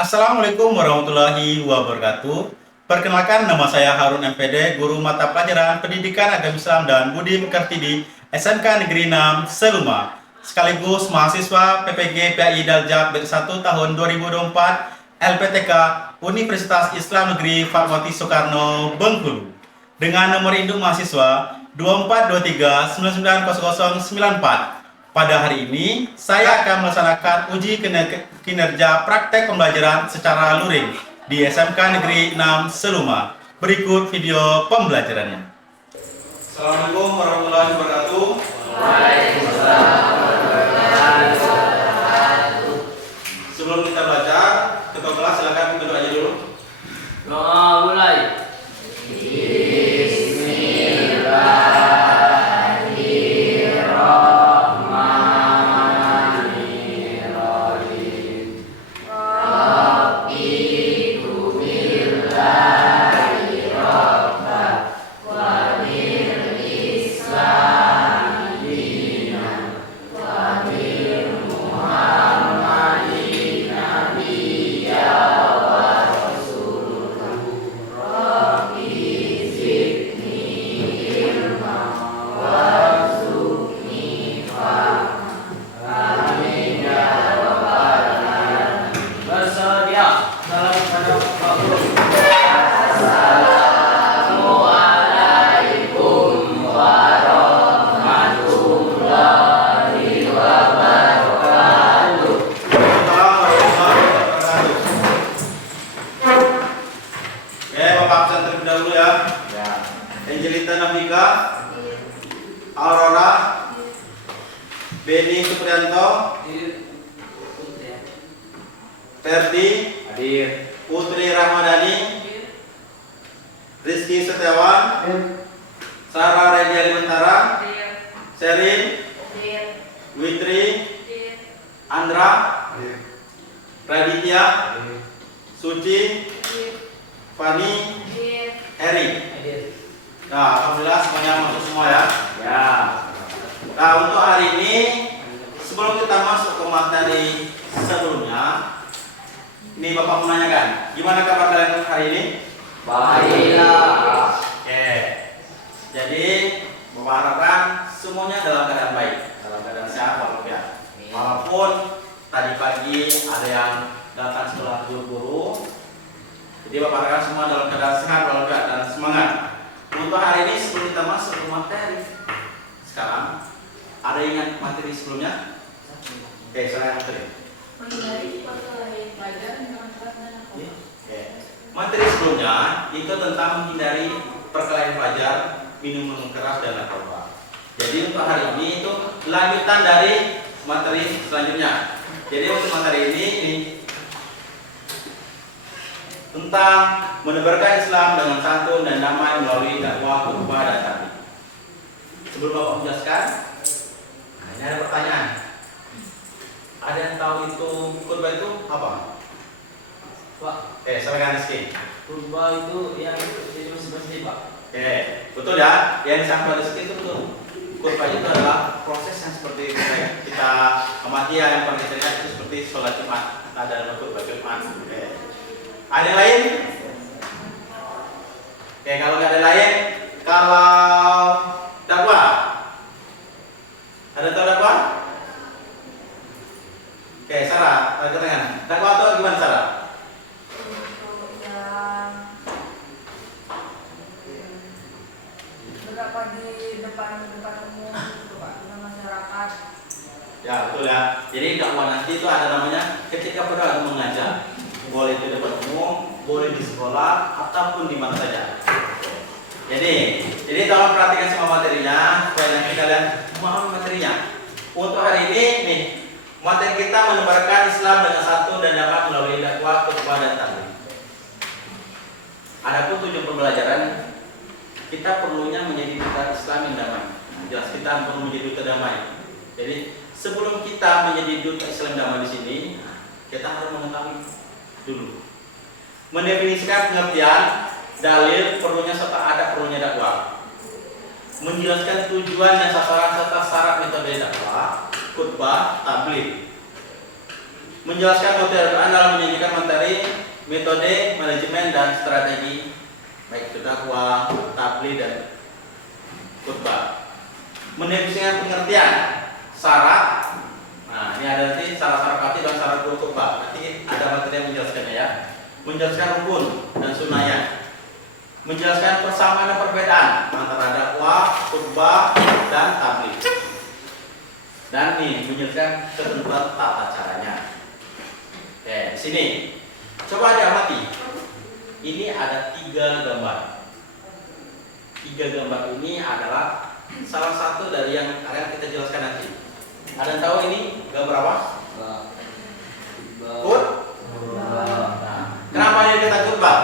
Assalamualaikum warahmatullahi wabarakatuh. Perkenalkan, nama saya Harun MPD, guru mata pelajaran Pendidikan Agama Islam dan Budi Pekerti di SMK Negeri 6 Seluma, sekaligus mahasiswa PPG PAI Daljak B1 tahun 2024 LPTK Universitas Islam Negeri Fatmawati Soekarno Bengkulu, dengan nomor induk mahasiswa 2423990094. Pada hari ini, saya akan melaksanakan uji kinerja praktek pembelajaran secara luring di SMK Negeri 6 Seluma. Berikut video pembelajarannya. Assalamualaikum warahmatullahi wabarakatuh. Waalaikumsalam warahmatullahi wabarakatuh. Sebelum kita belajar, ketua kelas silakan berdoa aja dulu. Doa mulai. Angelita Navika, Aurora, Beni Supriyanto, Ferdi, Putri Rahmadani, Rizky Setiawan, Sarah Redia Limentara, Sherin, Witri, Andra, Raditya, Suci, Fani, Heri. Nah, alhamdulillah semuanya masuk semua ya. Ya. Nah, untuk hari ini sebelum kita masuk ke materi sebelumnya, ini Bapak menanyakan, gimana kabar kalian hari ini? Baiklah. Oke. Jadi, Bapak harapkan semuanya dalam keadaan baik, dalam keadaan sehat walafiat. Walaupun tadi pagi ada yang datang sekolah buru-buru, jadi Bapak harapkan semua dalam keadaan sehat walafiat dan semangat. Untuk hari ini sebelum kita masuk ke materi, sekarang ada yang ingat materi sebelumnya? Oke, saya materi. Materi sebelumnya itu tentang menghindari perkelahian pelajar, minuman keras dan narkoba. Jadi untuk hari ini itu lanjutan dari materi selanjutnya. Jadi untuk materi ini tentang menebarkan Islam dengan santun dan damai melalui dakwah, khutbah dan taklim. Sebelum Bapak menjelaskan, ini ada pertanyaan. Ada yang tahu itu khutbah itu apa? Pak, Sampaikan Rizky. khutbah itu yang jadi masjid, Pak. Betul ya. Yang disampaikan Rizky itu betul. Khutbah itu adalah proses yang seperti kita amati ya, yang pernah kita lihat itu seperti sholat Jumat. Ada khutbah Jumat. Ada yang lain? Kalau nggak ada lain, kalau dakwah, ada tahu dakwah? Sarah, ada tangan. Dakwah itu gimana Sarah? Untuk yang berdakwah di depan umum gitu Pak, dengan masyarakat. Ya betul ya. Jadi dakwah nanti itu ada namanya ketika pada mengajar. Boleh di depan umum, boleh di sekolah, ataupun di mana saja. Jadi tolong perhatikan semua materinya supaya nanti kalian memahami materinya. Untuk hari ini nih, materi kita menebarkan Islam dengan satu dan dapat melalui dakwah, khutbah dan taklim. Adapun tujuan pembelajaran, kita perlunya menjadi duta Islam yang damai. Jelas kita perlu menjadi duta damai. Jadi sebelum kita menjadi duta Islam damai di sini, kita harus mengetahui dulu, mendefinisikan pengertian, dalil, perlunya serta ada perlunya dakwah, menjelaskan tujuan dan sasaran serta syarat metode dakwah, khutbah, tabligh. menjelaskan materi Al-Quran dalam menyajikan materi, metode, manajemen dan strategi baik itu dakwah, tabligh dan khutbah. Mendefinisikan pengertian syarat. Nah, ini ada nanti syarat khatib dan syarat khutbah. Nanti ada materi yang menjelaskannya ya. Menjelaskan rukun dan sunnahnya. Menjelaskan persamaan dan perbedaan antara dakwah, khutbah dan tabligh. Dan nih menjelaskan ketentuan tata caranya. Oke, di sini coba diamati. Ini ada 3 gambar. 3 gambar ini adalah salah satu dari yang akan kita jelaskan nanti. Ada yang tahu ini gambar apa? Kut? Nah, kenapa ini kita khutbah?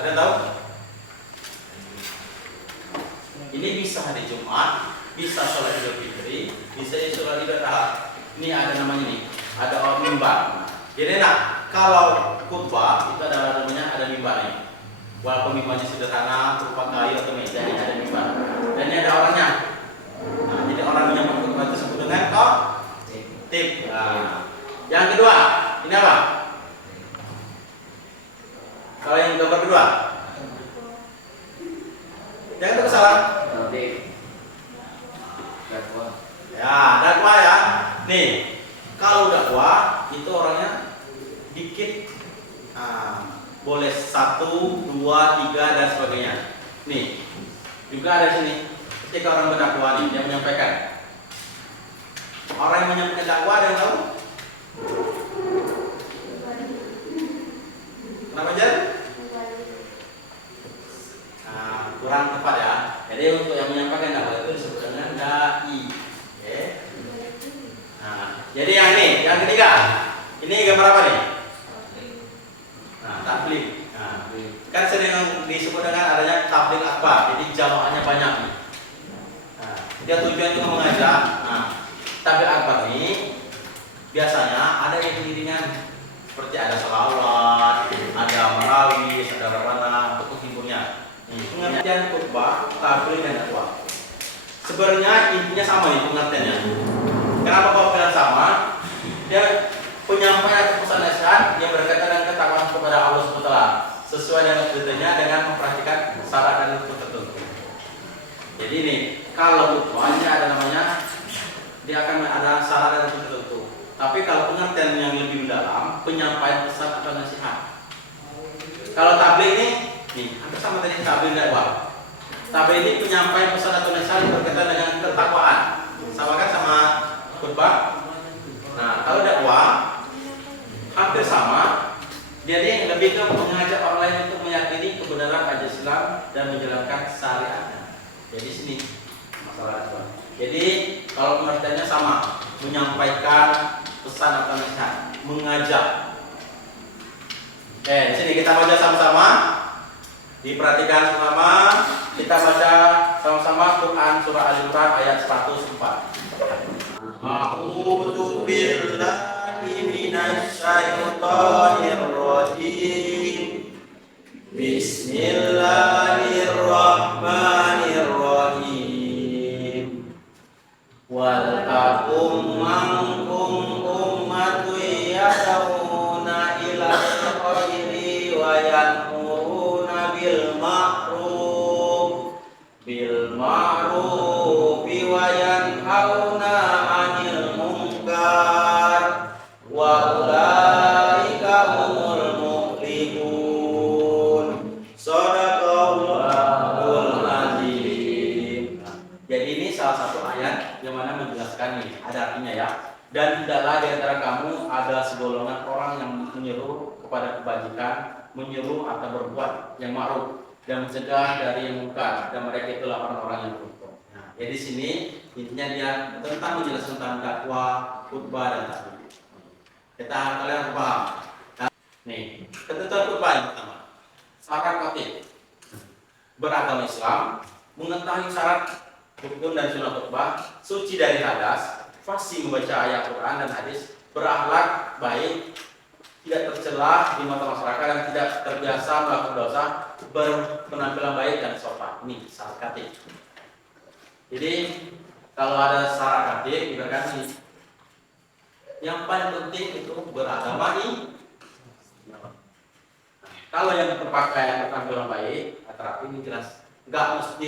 Ada yang tahu? Ini bisa hari Jumat, bisa sholat Idul Fitri, bisa sholat Idul Adha. Ini ada namanya nih, ada mimbar. Jadi kalau khutbah itu ada namanya ada mimbarnya. Walaupun mimbarnya sederhana, berupa kayu atau meja, ini ada mimbar. Dan ini ada orangnya. Nah, jadi orang yang khutbah tersebut dengan khotib. Nah, yang kedua, ini apa? Kalau yang gambar kedua, jangan tersalah. Ya, dakwah ya. Nih, kalau dakwah itu orangnya dikit, boleh 1, 2, 3 dan sebagainya. Nih, juga ada sini. Ketika orang berdakwah nih, dia menyampaikan. Orang yang menyampaikan dakwah ada yang tahu? Kenapa aja? Kurang tepat ya. Jadi untuk yang menyampaikan dakwah itu disebut dengan dai. Oke. Nah, jadi yang ini, yang ketiga. Ini gambar apa nih? Nah, tabligh. Nah, kan sering disebut dengan adanya tabligh akbar. Jadi jamaahnya banyak nih. Nah, dia tujuannya untuk mengajak. Nah, tabligh akbar ini biasanya ada yang iringan seperti ada sholawat, ada marawis, ada rawana untuk menghiburnya. Pengertian khutbah, tabligh dan dakwah. Sebenarnya intinya sama nih pengertiannya. Kenapa kau bilang sama? Dia penyampaian pesan nasihat yang berkaitan dengan ketakwaan kepada Allah SWT sesuai dengan kriteria dengan memperhatikan syarat dan rukun tertentu. Jadi ini kalau khutbahnya ada namanya dia akan ada syarat dan rukun tertentu. Tapi kalau pengertian yang lebih mendalam penyampaian pesan atau nasihat. Kalau tabligh ini nih hampir sama tadi tabligh dakwah. Tabligh ini penyampaian pesan atau nasihat yang berkaitan dengan ketakwaan. Sama kan sama khutbah? Nah, kalau dakwah hampir sama. Jadi lebih ke mengajak orang lain untuk meyakini kebenaran ajaran Islam dan menjalankan syariatnya. Jadi sini masalah dakwah. Jadi kalau pengertiannya sama, menyampaikan pesan atau nasihat, mengajak. Oke, di sini kita baca sama-sama. Diperhatikan sama, kita baca sama-sama Quran surah Al-Imran ayat 104. A'udzu billahi minasy syaithanir rajim. Bismillahirrahmanirrahim. Wal takum minkum ummatun yad'una ilal khairi wa ya'muruna bil ma'ruf wa yanhauna 'anil munkar wa ulaika humul muflihun. Shadaqallahul azim. Jadi ini salah satu ayat yang mana menjelaskan ini, ada artinya ya. Dan tidaklah di antara kamu ada segolongan orang yang menyuruh kepada kebajikan, menyuruh atau berbuat yang ma'ruf dan mencegah dari yang mungkar, dan mereka itulah orang-orang yang beruntung. Nah, jadi sini intinya dia tentang menjelaskan tentang dakwah, khutbah dan tabligh. Kita kalian paham? Nih, ketentuan khutbah yang pertama. Syarat khatib beragama Islam, mengetahui syarat rukun dan sunnah khutbah, suci dari hadas, fasih membaca ayat Quran dan hadis, berakhlak baik, tidak tercela di mata masyarakat dan tidak terbiasa melakukan dosa, berpenampilan baik dan sopan. Ini syarat khatib. Jadi kalau ada syarat khatib, ibaratkan yang paling penting itu beragama ini. Kalau yang berpakaian bertampilan baik, rapi ini jelas. Nggak mesti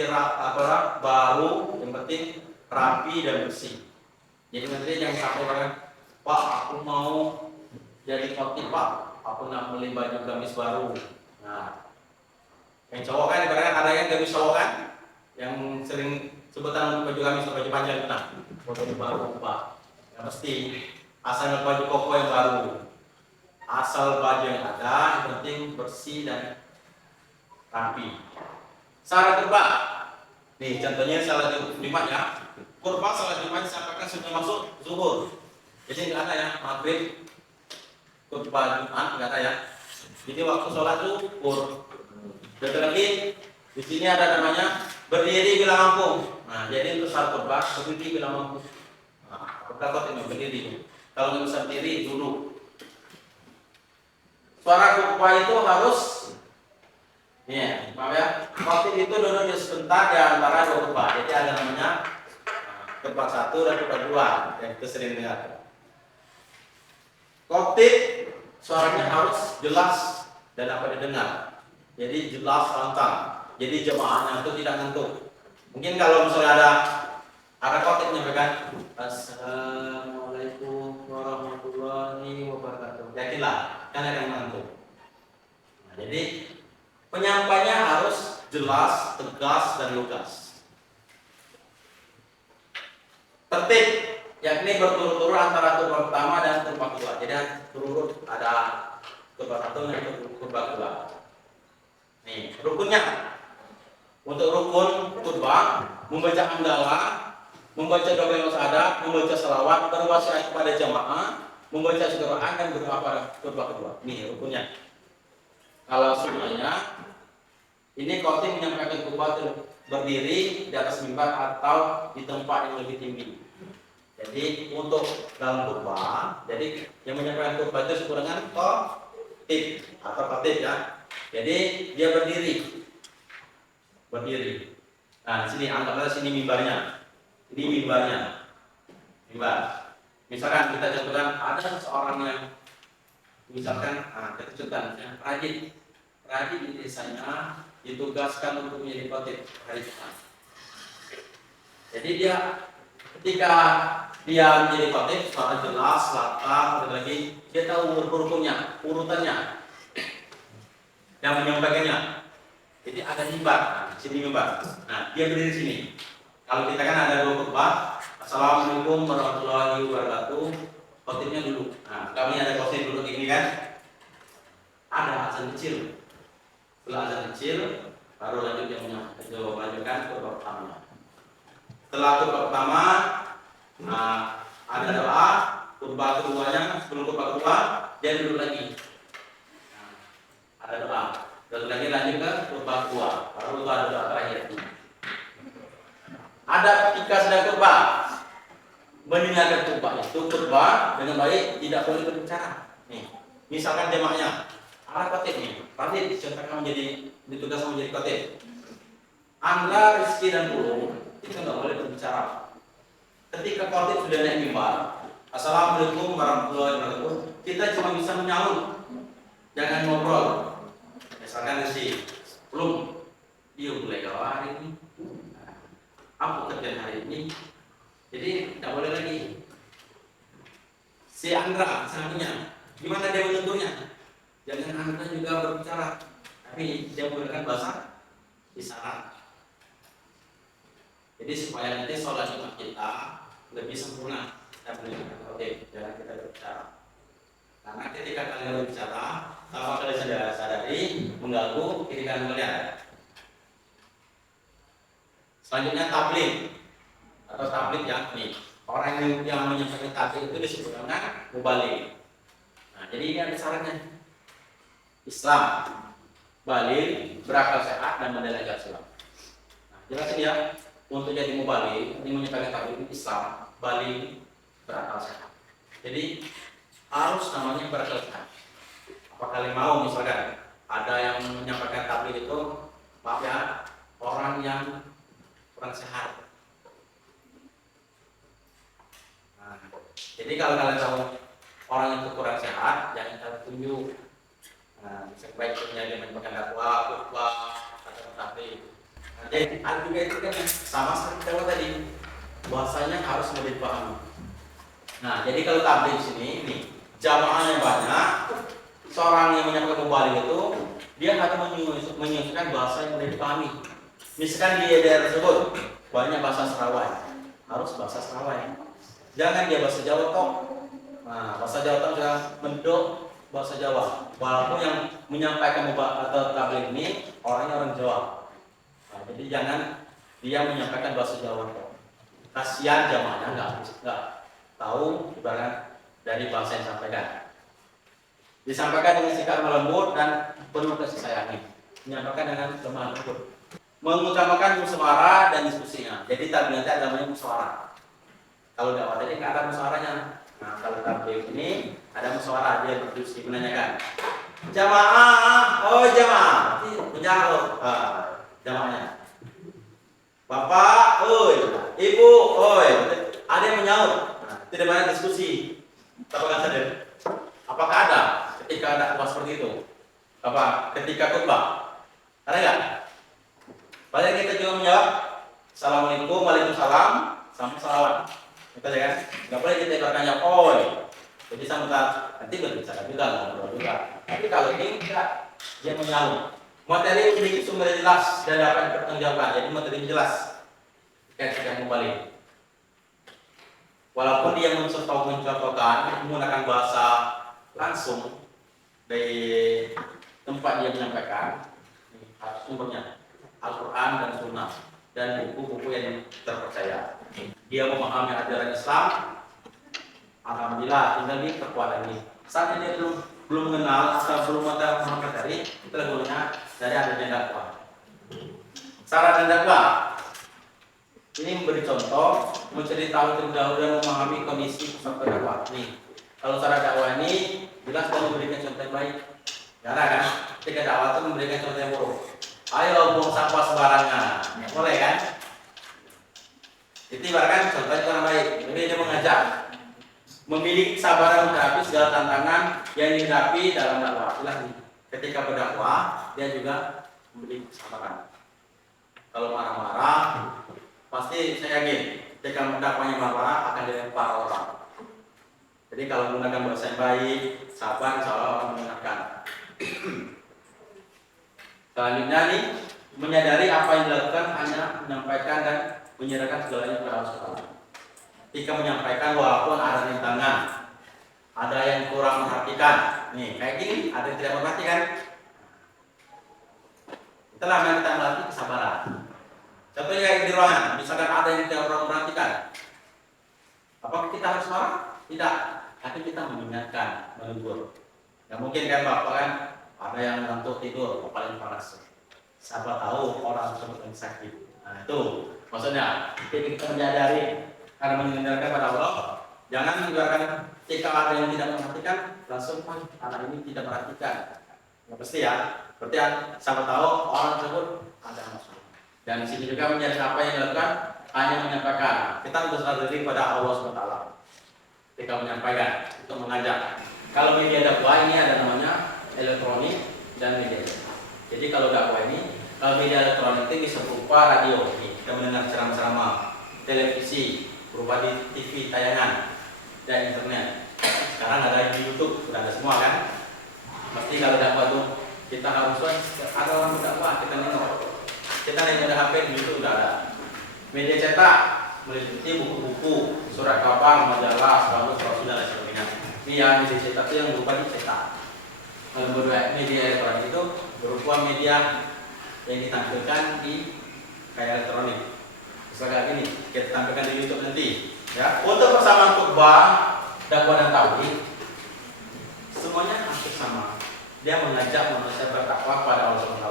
baru, yang penting rapi dan bersih. Jadi nanti jangan sampai orang, Pak, aku mau jadi khotib Pak, aku nak beli baju gamis baru. Nah, yang cowok kan, kadang ada yang gamis cowok kan, yang sering sebutan baju gamis atau baju panjang, nah, baju baru Pak. Yang mesti asal baju koko yang baru, asal baju yang ada, yang penting bersih dan rapi. Salat kurban, nih contohnya salat Jumat ya. Kurban salat Jumat disampaikan sudah masuk zuhur, jadi nggak ada ya maghrib kurban Jumat nggak ada ya. Jadi waktu sholat zuhur. Dan lagi di sini ada namanya berdiri bila mampu. Nah, jadi untuk salat kurban berdiri bila mampu. Nah, berkata ini berdiri. Kalau nggak bisa berdiri dulu. Suara khutbah itu harus, nih, maaf ya, khotib itu duduk di sebentar di antara dua khutbah. Jadi ada namanya khutbah 1 dan khutbah 2 yang kita sering dengar. Khotib suaranya harus jelas dan dapat didengar. Jadi jelas lantang. Jadi jemaahnya itu tidak ngantuk. Mungkin kalau misalnya ada khotib menyampaikan Assalamualaikum warahmatullahi wabarakatuh. Yakinlah, kan ada yang ngantuk. Nah, jadi penyampainya harus jelas, tegas, dan lugas. Tertib, yakni berturut-turut antara khutbah pertama dan khutbah kedua. Jadi turut ada khutbah 1 dan khutbah 2. Nih, rukunnya. Untuk rukun khutbah, membaca hamdalah, membaca doa yang syahadat, membaca selawat, berwasiat kepada jamaah, membaca Quran dan berdoa pada khutbah kedua. Nih rukunnya. Kalau semuanya, ini khotib menyampaikan khutbah berdiri di atas mimbar atau di tempat yang lebih tinggi. Jadi untuk dalam khutbah, jadi yang menyampaikan khutbah itu disebut dengan khotib atau khatib ya. Jadi dia berdiri. Nah, di sini anggaplah sini mimbarnya. Ini mimbarnya. Mimbar. Misalkan kita contohkan ada seseorang yang misalkan kita contohkan yang rajin di desanya ditugaskan untuk menjadi khotib hari Jumat. Jadi dia ketika dia menjadi khotib suara jelas, lantang, lagi dia tahu rukunnya, urutannya yang menyampaikannya. Jadi ada mimbar, sini mimbar. Nah, dia berdiri sini. Kalau kita kan ada dua khutbah, Assalamualaikum warahmatullahi wabarakatuh. Khotibnya dulu. Nah, kami ada khotib dulu ini kan. Ada azan kecil. Setelah azan kecil, baru lanjut yang melanjutkan khutbah pertama. Setelah khutbah pertama, ada doa. Khutbah keduanya, sebelum khutbah kedua, dia duduk lagi. Nah, ada doa. Terus lagi lanjut ke khutbah kedua. Baru itu ada doa terakhir. Ada ketika sedang khutbah, mendengarkan khutbah itu khutbah dengan baik, tidak boleh berbicara. Nih, misalkan jemaahnya ada khotib nih, khotib contohnya menjadi ditugas menjadi khotib. Anda Rizky dan Pulung itu nggak boleh berbicara. Ketika khotib sudah naik mimbar, Assalamualaikum warahmatullahi wabarakatuh, kita cuma bisa menyaut, jangan ngobrol. Misalkan Rizky, belum dia mulai galau hari ini. Apa kerjaan hari ini? Jadi tidak boleh lagi. Si Andra, sahabatnya, gimana dia menentunya? Jangan Andra juga berbicara, tapi dia menggunakan bahasa isyarat. Jadi supaya nanti sholat Jumat kita lebih sempurna dan mendengarkan khotib, jangan kita berbicara. Karena ketika kalian berbicara, tanpa kalian sadari, mengganggu diri kalian. Selanjutnya tabligh atau tabligh yang nih, orang yang menyampaikan tabligh itu disebut dengan mubaligh. Nah, jadi ini ada syaratnya. Islam, baligh, berakal sehat dan mendelegasikan Islam. Nah, jelasin ya, untuk jadi mubaligh, ini menyampaikan tabligh Islam, baligh, berakal sehat. Jadi harus namanya berakal sehat. Apa kalian mau misalkan ada yang menyampaikan tabligh itu, maaf ya, orang yang kurang sehat. Nah, jadi kalau kalian tahu orang yang kurang sehat jangan kita tunjuk. Nah, sebaiknya dia menyampaikan dakwah, khutbah, atau taklim. Nah, jadi juga itu kan sama seperti dakwah tadi, bahasanya harus mudah dipahami. Nah, jadi kalau tabligh di sini, nih jamaahnya banyak, seorang yang menyampaikan mubalik itu dia harus menyusun bahasa yang mudah dipahami. Misalkan di daerah tersebut banyak bahasa Sarawak, harus bahasa Sarawak. Jangan dia bahasa Jawa toh. Nah, bahasa Jawa toh jangan mendok bahasa Jawa. Walaupun yang menyampaikan atau tabligh ini orangnya orang Jawa. Nah, jadi jangan dia menyampaikan bahasa Jawa toh. Kasihan jamaahnya nggak tahu ibarat dari bahasa yang disampaikan. Disampaikan dengan sikap lembut dan penuh kasih sayang. Menyampaikan dengan lemah lembut. Mengutamakan musyawarah dan diskusinya. Jadi tabligh nanti ada namanya musyawarah. Kalau dakwah tadi nggak ada musyawarahnya. Nah, kalau tabligh ini ada musyawarah, dia berdiskusi menanyakan. Jamaah, oh jamaah, menjawab jamaahnya. Bapak, oi, ibu, oi, ada yang menyaut. Nah, tidak banyak diskusi. Apakah sadar? Apakah ada ketika ada khutbah seperti itu? Apa? Ketika khutbah ada nggak? Banyak kita cuma menjawab Assalamualaikum, Waalaikumsalam, sampai salawat. Kita ya kan? Nggak boleh kita bertanya, oi. Jadi sama nanti berbicara juga, ngobrol juga. Tapi kalau ini enggak, dia menyaut. Materi memiliki sumber jelas dan dapat dipertanggungjawabkan. Jadi materi jelas. Ketika kembali. Walaupun dia mencontohkan menggunakan bahasa langsung dari tempat dia menyampaikan, harus sumbernya Al-Quran dan Sunnah dan buku-buku yang terpercaya. Dia memahami ajaran Islam. Alhamdulillah, tinggal di kekuatan ini. Saat ini dia belum mengenal atau belum ada materi, kita gunakan dari adanya dakwah. Syarat dakwah ini memberi contoh, mencari tahu terlebih dahulu dan memahami kondisi peserta dakwah. Nih, kalau syarat dakwah ini jelas dan memberikan contoh yang baik. Karena kan, ketika dakwah itu memberikan contoh yang buruk. Ayo buang sampah sembarangan, boleh kan? Itu ibaratkan contohnya yang baik. Jadi dia mengajak memiliki kesabaran menghadapi segala tantangan yang dihadapi dalam dakwah. Ketika berdakwah, dia juga memiliki kesabaran. Kalau marah-marah, pasti saya yakin ketika mendakwahnya marah akan dilempar orang. Jadi kalau menggunakan bahasa yang baik, sabar, insya Allah orang mendengarkan. Selanjutnya nih, menyadari apa yang dilakukan hanya menyampaikan dan menyerahkan segalanya kepada Allah SWT. Ketika menyampaikan walaupun ada rintangan, ada yang kurang memperhatikan, nih kayak gini, ada yang tidak memperhatikan. Itulah yang kita melatih kesabaran. Contohnya kayak di ruangan, misalkan ada yang tidak kurang memperhatikan, apakah kita harus marah? Tidak, tapi kita mengingatkan, menegur. Nggak mungkin kan bapak kan, ada yang ngantuk tidur, paling panas. Siapa tahu orang tersebut yang sakit. Nah itu maksudnya kita menyadari karena mengingatkan pada Allah. Jangan mengeluarkan jika ada yang tidak memperhatikan langsung anak ini tidak perhatikan. Nggak pasti ya. Berarti siapa tahu orang tersebut ada masalah. Dan di sini juga menyadari apa yang dilakukan hanya menyampaikan. Kita berserah diri pada Allah SWT. Ketika menyampaikan untuk mengajak. Kalau media dakwah ini ada namanya elektronik dan media. Jadi kalau dakwah ini, kalau media elektronik itu bisa berupa radio, kita mendengar ceramah-ceramah, televisi, berupa di TV tayangan dan internet. Sekarang ada di YouTube, sudah ada semua kan? Pasti kalau dakwah tuh kita harus ada orang dakwah, kita nengok. Kita nengok ada HP di YouTube sudah ada. Media cetak meliputi buku-buku, surat kabar, majalah, surat sudah dan sebagainya. Media cetak itu yang berupa dicetak. Kalau media elektronik itu berupa media yang ditampilkan di kayak elektronik. Misalnya ini kita tampilkan di YouTube nanti. Ya, untuk persamaan khutbah, dakwah dan tabligh semuanya hampir sama. Dia mengajak manusia berdakwah kepada Allah SWT,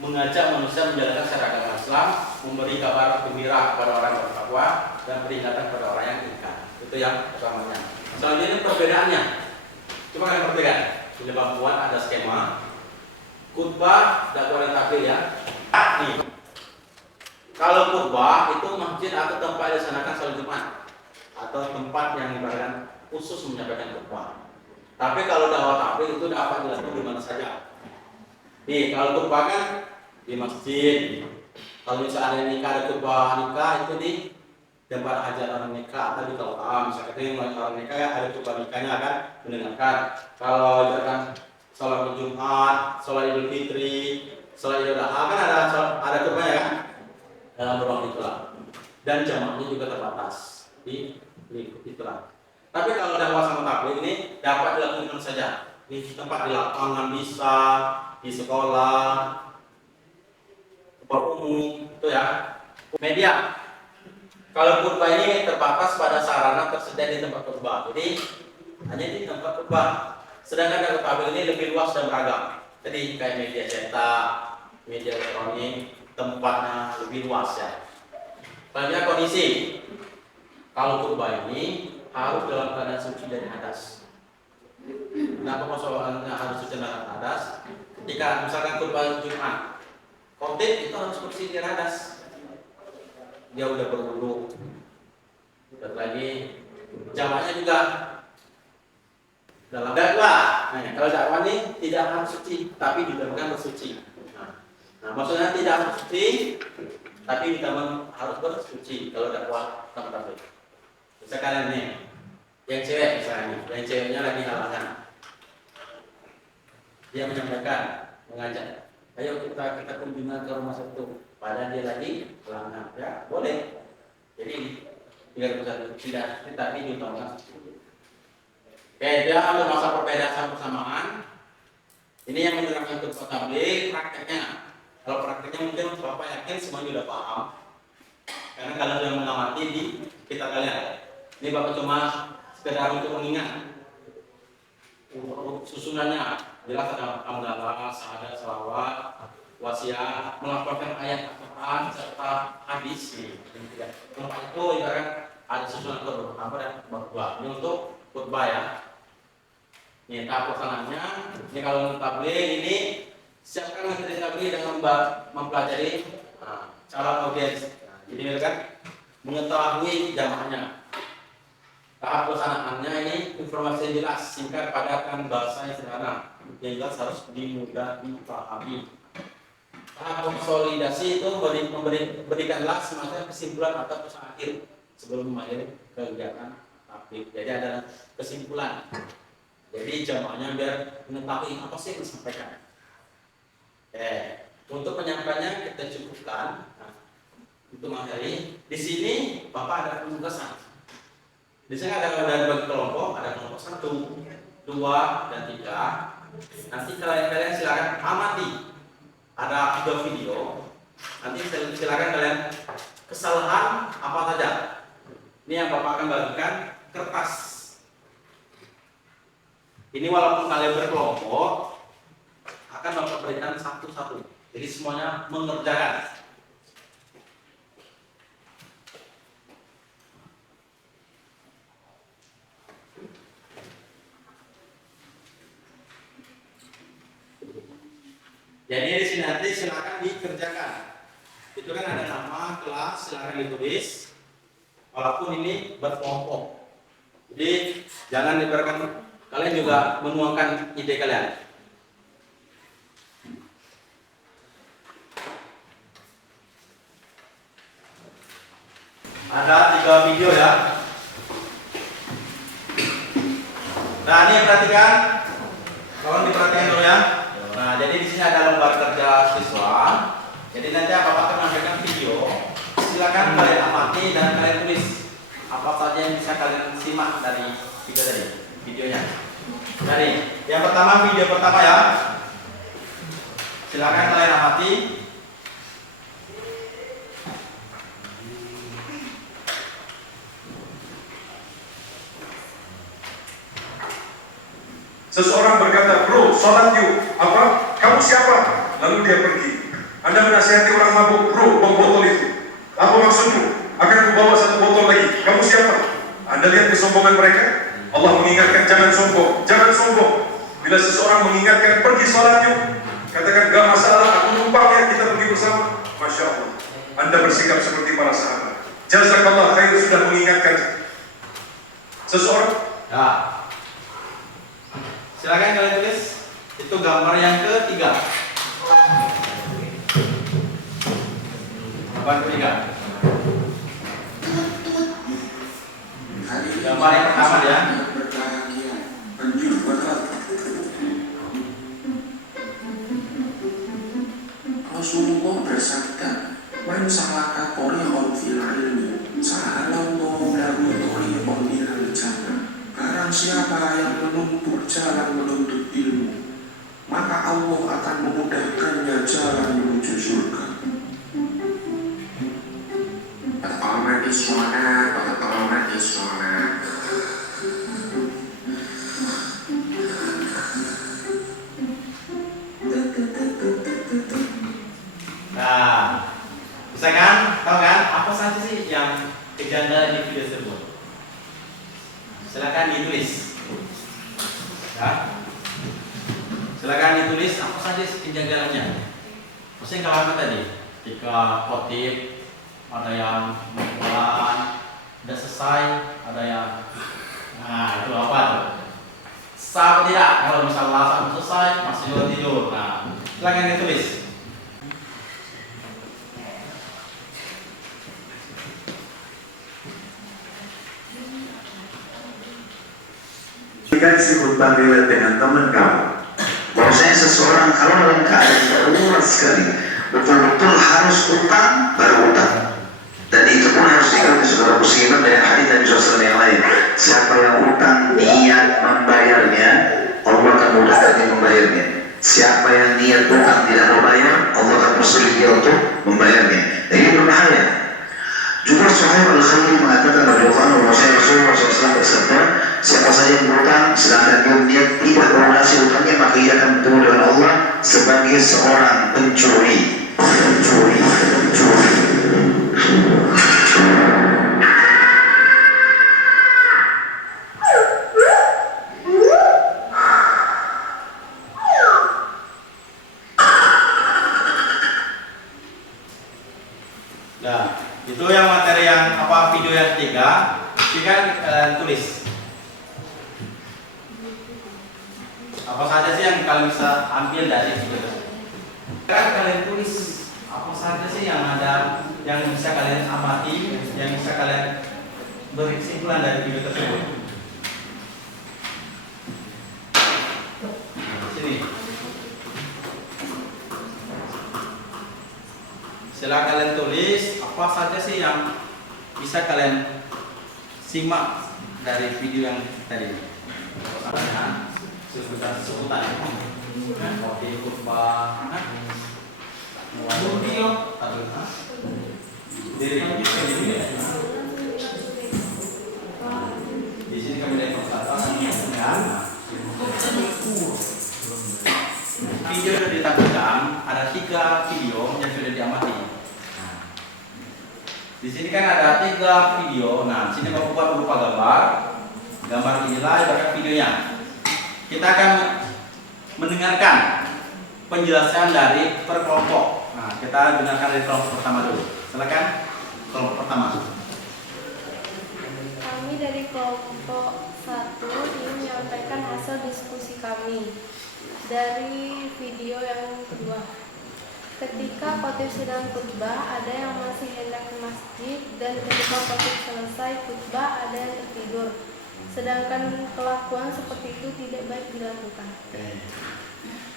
mengajak manusia menjalankan syariat agama Islam, memberi kabar gembira kepada orang yang bertakwa dan peringatan kepada orang yang ingkar. Itu yang pertamanya. Selanjutnya perbedaannya. Cuma kalian perhatikan. Di bangkuan ada skema khutbah, dakwah dan tabligh ya. Nih. Kalau khutbah itu masjid atau tempat dilaksanakan salat Jumat atau tempat yang ibaratkan khusus menyampaikan khutbah. Tapi kalau dakwah tabligh itu dapat dilakukan di mana saja. Nih, kalau khutbah kan di masjid. Kalau misalnya nikah ada khutbah nikah itu di tempat hajat orang nikah atau di kota. Misalnya itu orang nikah ada khutbah nikahnya akan mendengarkan. Kalau misalkan sholat Jumat, sholat Idul Fitri, sholat Idul Adha kan ada khutbahnya kan dalam ruang itulah. Dan jamaahnya juga terbatas di lingkup itulah. Tapi kalau dakwah sama tabligh ini dapat dilakukan saja di tempat di lapangan bisa, di sekolah, tempat umum itu ya. Media. Kalau khutbah ini terbatas pada sarana tersedia di tempat khutbah. Jadi hanya di tempat khutbah. Sedangkan dakwah tabligh ini lebih luas dan beragam. Jadi kayak media cetak, media elektronik, tempatnya lebih luas ya. Selanjutnya kondisi. Kalau khutbah ini harus dalam keadaan suci dari hadas. Kenapa persoalannya harus suci dari hadas? Ketika misalkan khutbah Jumat, khotib itu harus bersih dari hadas. Dia udah berwudu. Dan lagi jamaahnya juga dalam dakwah. Nah, kalau dakwah ini tidak harus suci, tapi dilakukan bersuci. Nah, maksudnya tidak harus suci, tapi kita harus bersuci kalau dakwah sama tabligh. Misalkan nih, yang cewek misalnya, yang ceweknya lagi halangan, dia menyampaikan, mengajak, ayo kita kunjungan ke rumah satu, padahal dia lagi halangan, ya boleh. Jadi tidak tapi diutamakan. Oke, dia untuk masa perbedaan persamaan. Ini yang menerapkan khutbah tabligh prakteknya. Kalau prakteknya mungkin Bapak yakin semuanya sudah paham, karena kalian sudah mengamati di kita kalian. Ini Bapak cuma sekedar untuk mengingat susunannya. Jelas ada hamdalah, syahadat, salawat, wasiat, melaporkan ayat Al-Quran serta hadis. Tempat itu ibarat ada susunan apa dan khutbah. Ini untuk khutbah ya. Ini tahap pelaksanaannya. Ini kalau untuk tabligh ini siapkan materi tabligh dengan mempelajari cara audiens. Jadi kan mengetahui jamaahnya. Tahap pelaksanaannya ini informasi yang jelas, singkat, padat, dan bahasa yang sederhana. Yang jelas harus mudah dipahami. Tahap konsolidasi itu memberikanlah semacam kesimpulan atau pesan akhir sebelum mengakhiri kegiatan tabligh. Jadi ada kesimpulan. Jadi jamaahnya biar mengetahui apa sih yang disampaikan. Untuk penyampaiannya kita cukupkan. Untuk mengakhiri, di sini Bapak ada penugasan. Di sini ada bagi kelompok, ada kelompok 1, 2, dan 3. Nanti kalian silakan amati. Ada 3 video. Nanti silakan kalian kesalahan apa saja. Ini yang Bapak akan bagikan kertas. Ini walaupun kalian berkelompok, akan Bapak berikan satu-satu. Jadi semuanya mengerjakan. Jadi di sini nanti silakan dikerjakan. Itu kan ada nama kelas, silakan ditulis. Walaupun ini berkelompok. Jadi jangan diberikan, kalian juga menuangkan ide kalian. Ada 3 video ya. Nah ini perhatikan, tolong diperhatikan dulu ya. Nah, jadi di sini ada lembar kerja siswa. Jadi nanti Bapak akan menyampaikan video. Silakan kalian amati dan kalian tulis apa saja yang bisa kalian simak dari video tadi, videonya. Jadi, yang pertama video pertama ya. Silakan kalian amati. Seseorang berkata, bro, sholat yuk. Apa? Kamu siapa? Lalu dia pergi. Anda menasihati orang mabuk, bro, bawa botol itu. Apa maksudmu? Akan kubawa 1 botol lagi. Kamu siapa? Anda lihat kesombongan mereka? Allah mengingatkan jangan sombong, jangan sombong. Bila seseorang mengingatkan pergi sholat yuk, katakan gak masalah, aku numpang ya, kita pergi bersama. Masya Allah. Anda bersikap seperti para sahabat. Jazakallah khair sudah mengingatkan. Seseorang Ya. Silakan kalian tulis. Itu gambar yang ketiga. Gambar ketiga. Gambar yang pertama ya. Rasulullah bersabda, "Man salaka tariqan fil ilmi, sa'alallahu lahu tariqan ilal jannah." Barang siapa yang menempuh jalan menuntut ilmu, maka Allah akan memudahkannya jalan menuju surga. Al-Qamati sholat, Al-Qamati sholat. Nah, bisa kan? Tahu kan? Apa saja sih yang kejanggalan di video tersebut? Silakan ditulis. Ya. Silakan ditulis apa saja sih kejanggalannya. Maksudnya kalau apa tadi? Ketika khotib ada yang mengulang, tidak selesai, ada yang nah itu apa tuh? Sah atau tidak? Kalau misalnya sampai selesai masih juga tidur. Nah, silakan ditulis. Jika disebut riwayat dengan teman kamu, bahwasanya seseorang kalau dalam keadaan darurat sekali, betul-betul harus utang baru utang. Dan itu pun harus diingat saudara muslimin dengan hadis Nabi SAW yang lain. Siapa yang utang niat membayarnya, Allah akan mudahkan dia membayarnya. Siapa yang niat utang tidak membayar, Allah akan persulit dia untuk membayarnya. Dan ini berbahaya. Juga Suhaib Al-Khalili mengatakan Rasulullah SAW bersabda, siapa saja yang berutang sedangkan dia tidak melunasi utangnya, maka ia akan bertemu dengan Allah sebagai seorang pencuri. Nah, itu yang materi yang apa video yang ketiga. Jika kalian tulis apa saja sih yang kalian bisa ambil dari video tersebut. Kalian tulis apa saja sih yang ada yang bisa kalian amati, yang bisa kalian beri kesimpulan dari video tersebut. Sini. Silakan kalian tulis apa saja sih yang bisa kalian simak dari video yang tadi. Sebutan kopi khutbah video di sini kami lihat video yang ditampilkan ada 3 video yang sudah diamati. Di sini kan ada 3 video. Nah, di sini Bapak buat berupa gambar. Gambar inilah ibarat videonya. Kita akan mendengarkan penjelasan dari per kelompok. Nah, kita dengarkan dari kelompok pertama dulu. Silakan kelompok pertama. Kami dari kelompok 1 ingin menyampaikan hasil diskusi kami dari video yang kedua. Ketika khotib sedang khutbah, ada yang masih hendak ke masjid, dan ketika khotib selesai khutbah, ada yang tertidur. Sedangkan kelakuan seperti itu tidak baik dilakukan.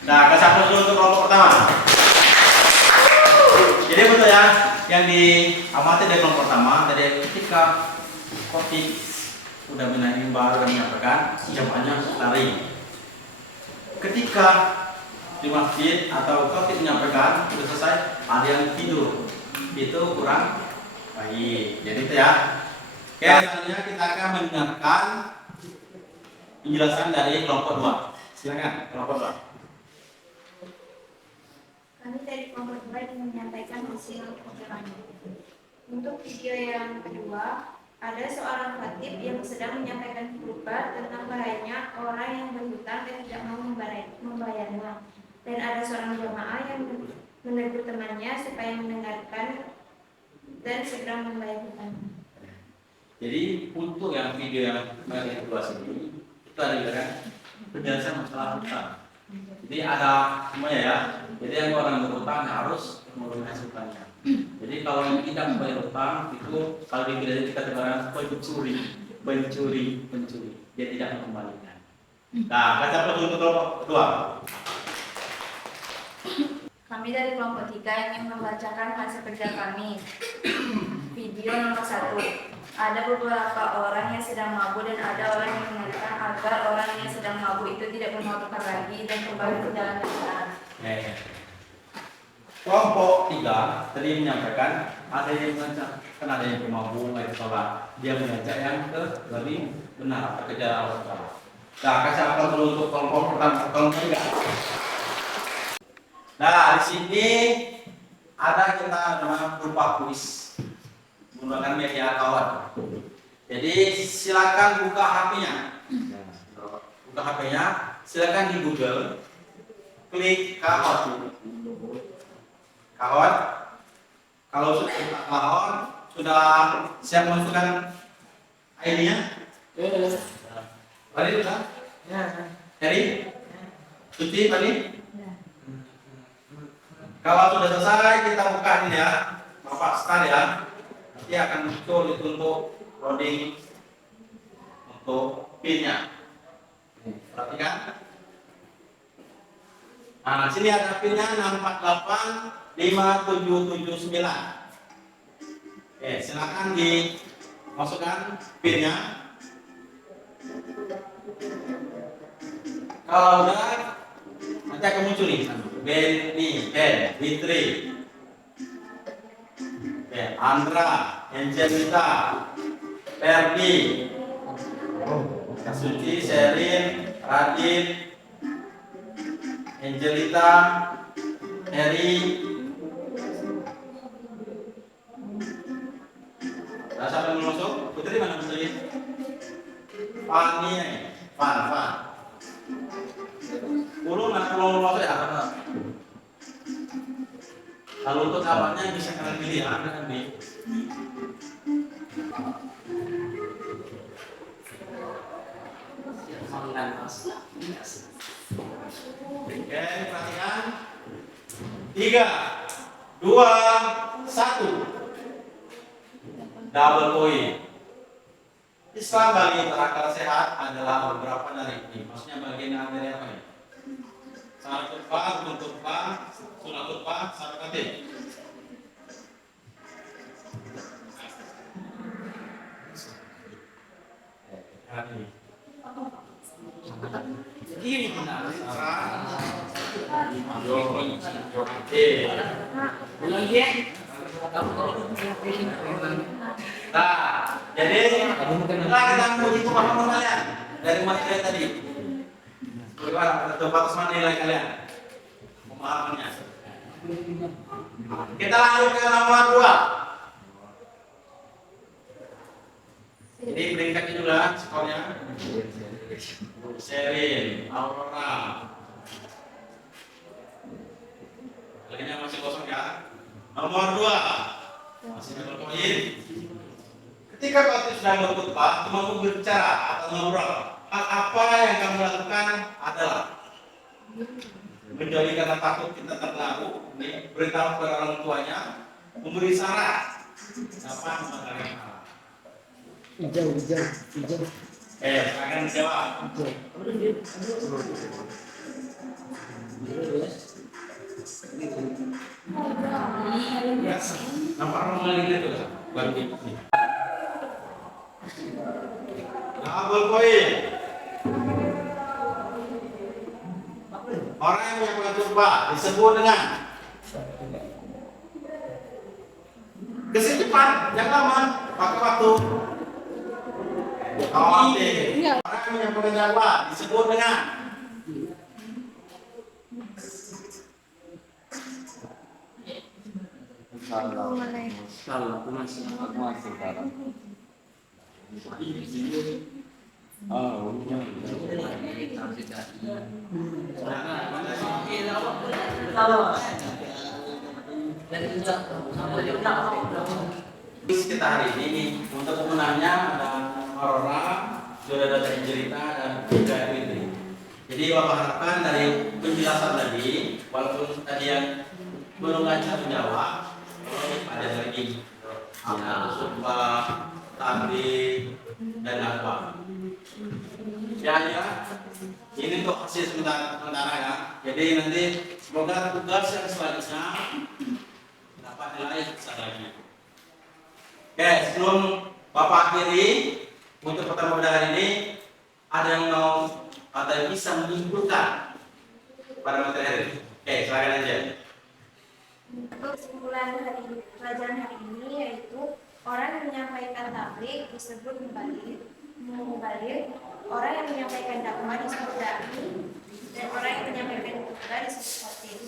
Nah, kasih aplaus dulu untuk kelompok pertama. Jadi betul ya, yang diamati dari kelompok pertama, dari ketika khotib udah menaik mimbar dan menyampaikan, jamaahnya lari. Ketika di masjid atau khotib menyampaikan sudah selesai, ada yang tidur. Itu kurang baik. Jadi itu ya. Oke, selanjutnya kita akan mendengarkan penjelasan dari kelompok 2. Silakan kelompok 2. Kami dari kelompok 2 ingin menyampaikan hasil kami. Untuk video yang kedua, ada seorang khatib yang sedang menyampaikan khutbah tentang bahayanya orang yang berhutang dan tidak mau membayarnya. Dan ada seorang jamaah yang menegur temannya supaya mendengarkan dan segera membayar hutang. Jadi untuk yang video yang kedua sini itu ada penjelasan masalah hutang. Jadi ada semuanya ya. Jadi yang orang berhutang harus menurunkan hutangnya. Jadi kalau yang tidak membayar hutang itu kalau di gereja kita terkadang pencuri. Dia tidak mengembalikan. Nah, baca petunjuk kelompok kedua. Kami dari kelompok 3 ingin membacakan hasil kerja kami. Video nomor 1. Ada beberapa orang yang sedang mabuk dan ada orang yang mengingatkan agar orang yang sedang mabuk itu tidak memabukkan lagi dan kembali ke jalan yang benar. Kelompok 3 tadi menyampaikan ada yang mengajak, kan ada yang pemabuk, ada sholat. Dia mengajak yang ke lebih benar atau ke jalan Allah Taala. Nah, kasih apa dulu untuk kelompok pertama, kelompok 3. Nah, di sini ada kita namanya berupa kuis menggunakan media kawan. Jadi silakan buka HP-nya. Buka HP-nya, silakan di Google, klik kawan. Kawan. Kalau sudah buka kawan, sudah siap masukkan ID-nya? Tadi sudah? Heri? Suci tadi? Kalau sudah selesai kita buka ini ya, Bapak sekalian. Nanti akan muncul itu untuk loading untuk PIN-nya. Perhatikan. Nah, sini ada PIN-nya 648579. Oke, silakan dimasukkan PIN-nya. Kalau udah nanti akan muncul nih Ben, Fitri, Andra, Angelita, Ferdi, Suci, Sherin, Radit, Angelita, Heri. Nah, siapa yang masuk? Putri mana Putri? Fani, Fan. Belum masuk ya? Lalu untuk kawannya bisa kalian pilih ya, kan pilih. Oke, perhatikan. 3, 2, 1. Double poin. Islam bagi berakal sehat adalah beberapa dari ini. Maksudnya bagian dari apa ini? Salat khutbah, rukun khutbah, sunat khutbah, salat khatib. Ini benar. Nah, jadi kita menguji pemahaman kalian dari materi tadi. Bagaimana? Coba mana nilai kalian? Pemahamannya. Kita lanjut ke nomor 2. Jadi peringkatnya juga skornya. Sherin, Aurora. Lainnya masih kosong ya. Nomor 2. Masih berkoin. Ketika kau sedang berkhutbah, cuma berbicara atau ngobrol, hal apa yang kamu lakukan adalah menjadikan takut kita terlalu, beritahu kepada orang tuanya, memberi saran, apa mengatakan hal. Hijau. Akan jawab. Nampak orang lain itu baru ini. Double poin. Orang yang melakukan khutbah disebut dengan kesecepatan yang lama pakai waktu. Orang yang menyampaikan dakwah disebut dengan Salah, masih sekarang. Kita hari ini untuk pemenangnya ada Aurora, sudah ada cerita dan juga Fitri. Jadi Bapak harapkan dari penjelasan tadi, walaupun tadi yang belum lancar menjawab, ada lagi sumpah, takbir dan dakwah. Ya, ini untuk hasil sementara ya. Jadi nanti semoga tugas yang selanjutnya dapat nilai besar lagi. Oke, sebelum Bapak akhiri untuk pertemuan pada hari ini, ada yang mau atau yang bisa menyimpulkan pada materi hari ini? Oke, silakan aja. Untuk kesimpulan pelajaran hari ini yaitu orang yang menyampaikan tabligh disebut mubalik, orang yang menyampaikan dakwah disebut dai, dan orang yang menyampaikan khutbah disebut khatib.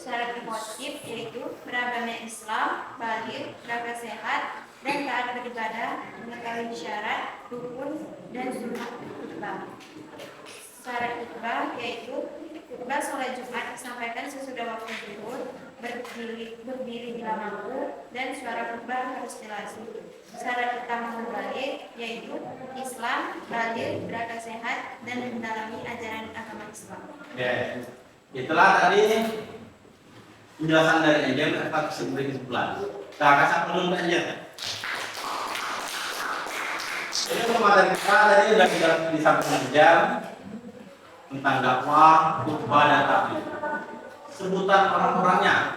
Syarat khotib yaitu beragamanya Islam, baligh, beraga sehat, dan taat beribadah, mengetahui syarat, rukun, dan sunnah khutbah. Syarat khutbah yaitu khutbah sholat Jumat disampaikan sesudah waktu zuhur, berdiri bila mampu, dan suara khutbah harus jelas. Syarat utama mubalik yaitu Islam, baligh, beraga sehat, dan mendalami ajaran agama Islam. Oke, itulah tadi penjelasan dari Angel atas kesimpulan. Nah, kasih penuh Angel. Ini untuk materi kita tadi sudah disampaikan Angel tentang dakwah, khutbah, dan takbir. Sebutan orang-orangnya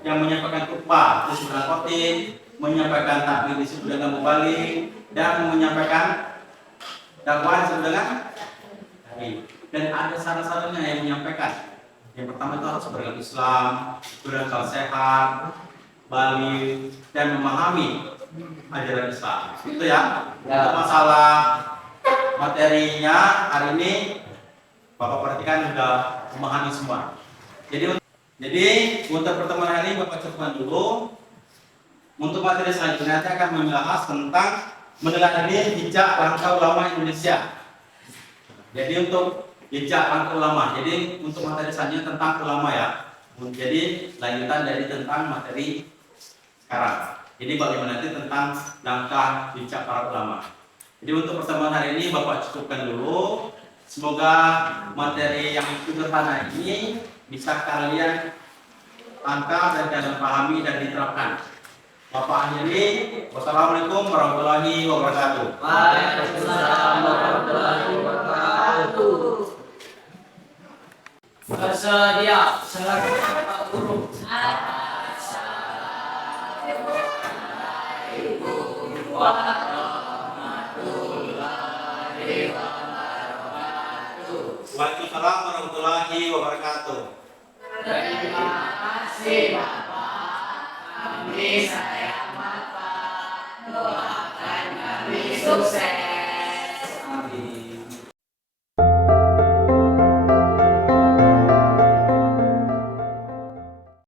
yang menyampaikan khutbah disebut dengan khotib, menyampaikan takbir disebut dengan mubalik, dan menyampaikan dakwah disebut dengan takbir. Dan ada syarat-syaratnya yang menyampaikan. Yang pertama itu harus beragama Islam, berakal sehat, baligh, dan memahami ajaran Islam. Itu ya. Untuk masalah materinya hari ini Bapak perhatikan sudah memahami semua. Jadi untuk pertemuan hari ini Bapak cukupkan dulu. Untuk materi selanjutnya saya akan membahas tentang meneladani jejak langkah ulama Indonesia. Jadi untuk jejak langkah ulama. Jadi untuk materi selanjutnya tentang ulama ya. Jadi lanjutan dari tentang materi sekarang. Jadi bagaimana nanti tentang langkah jejak para ulama. Jadi untuk pertemuan hari ini Bapak cukupkan dulu. Semoga materi yang sederhana ini bisa kalian tangkap dan kalian pahami dan diterapkan. Bapak akhiri, wassalamualaikum warahmatullahi wabarakatuh. Waalaikumsalam warahmatullahi wabarakatuh. Bersedia, silakan Pak Guru. Assalamualaikum warahmatullahi wabarakatuh. Waalaikumsalam warahmatullahi wabarakatuh. Terima kasih Bapak. Kami sayang Bapak. Doakan kami sukses.